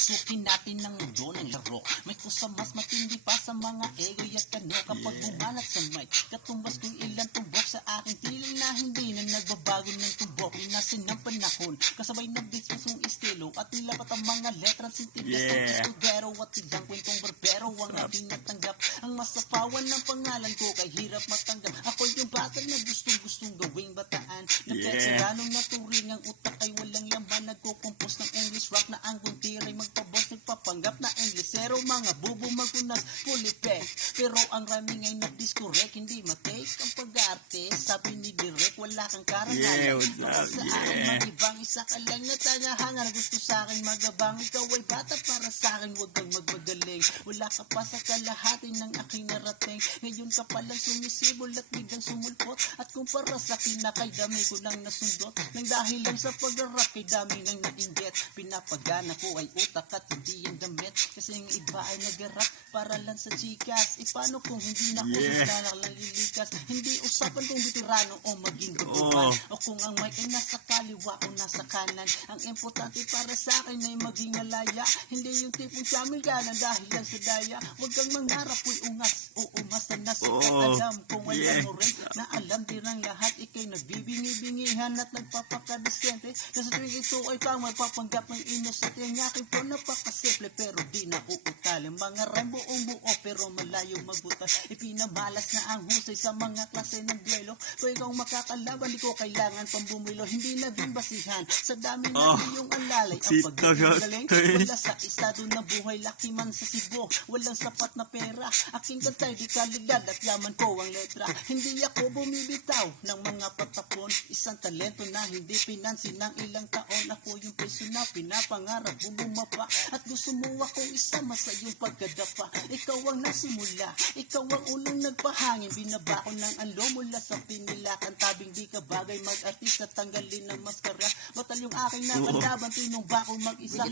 Papasukin natin ng mundo ng laro. May kusa mas matindi pa sa mga ego at kano. Kapag bumanat sa mic, katumbas kong ilan tumbok sa aking tiling na hindi na nagbabago ng tumbok. Inasin ng panahon, kasabay ng beats masong estilo at nilapat ang mga letrang sintilas ng estudero at ilang kwentong barbero ang aking natanggap. Ang masapawan ng pangalan ko kay hirap matanggap. Ako yung bata na gustong gawing bataan. Nagkasiranong naturing ang utak ay walang laman. Nagkukumpos ng English rock na ang guntiray magpabos. Nagpapanggap na Englishero, mga bubo magunas, fully packed. Pero ang rhyming ay nag-discorrect, hindi matake ang pag-arte. Sabi ni Direk, wala kang karangalan. Baka sa akin mag-ibang isa ka lang na tagahangar. Gusto sa akin magabang, ikaw ay bata para sa akin, huwag kang magmagaling. Wala ka pa sa kalahati ng aking narating. Ngayon ka palang sumisibol at biglang sumulpot. At kumpara sa akin na kay dami ko lang nasundot. Nang dahil lang sa pag-rap kay dami nang nainggit. Pinapagana ko ay utak at hindi yung damit. Kasi yung iba ay nag-rap para lang sa chikas. E paano kung hindi na kusus na nakalilikas? Hindi usapan kung veterano o maging gutuan. O kung ang mic ay nasa kaliwa o nasa kanan. Ang importante para sa akin ay maging malaya. Hindi yung tipong chamil ka na dahil lang sa daya. Huwag kang mangarap ko'y ungas o umasa na sikat. Alam kung wala mo rin na alam din ang lahat. Ikay nagbibingi-bingihan at nagpapakadisente. Na sa tuwing ito ay pang magpapanggap ng innocent. Yung aking po napakasimple pero di na uutali. Mga rhyme buong buo pero malayo magbutas. Ipinamalas na ang husay sa mga klase ng duelo. Kung ikaw makakalaban, di ko kailangan pang bumilo. Hindi naging basihan sa dami na iyong alalay. Ang pagkagaling wala sa estado na buhay. Laki man sa Cebu, walang sapat na pera. Aking kantay di kalidad at yaman ko ang letra. Hindi ako bumibitaw ng mga patapon. Isang talento na hindi pinansin ng ilang taon. Ako yung preso na pinapangarap bumumapa. At gusto mo akong isama sa iyong pagkadapa. Ikaw ang nasimula, ikaw ang unang nagpahangin. Binaba ko ng anlo mula sa pinilakan. Tabing di ka bagay mag-artista, tanggalin ng maskara. Batal yung aking nakalaban, tinong ba ko mag-isa.